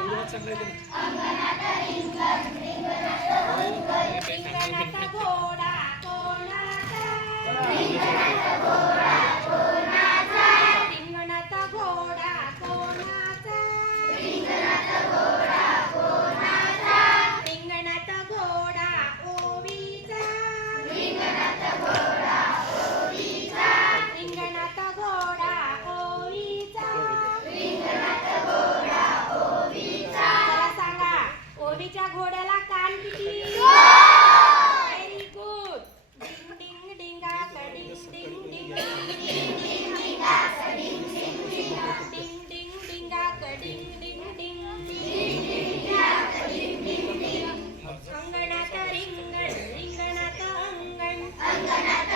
తెలుగు వచ్చిన ओवीच्या घोड्याला कान किती व्हेरी गुड डिंग डिंग डिंगा डिंग डिंग डिंग डिंग डिंग डिंगा डिंग डिंग डिंगा डिंग डिंग डिंगा डिंग डिंग अंगणात रिंगण रिंगणात अंगण अंगणात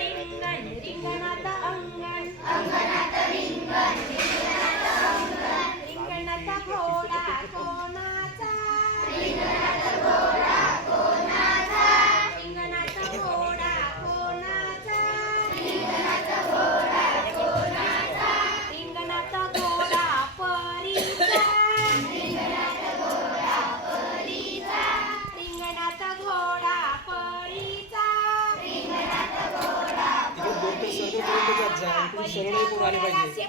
रिंगण रिंगणात अंगण जा इकडून सरळ इकडून आले पाहिजे.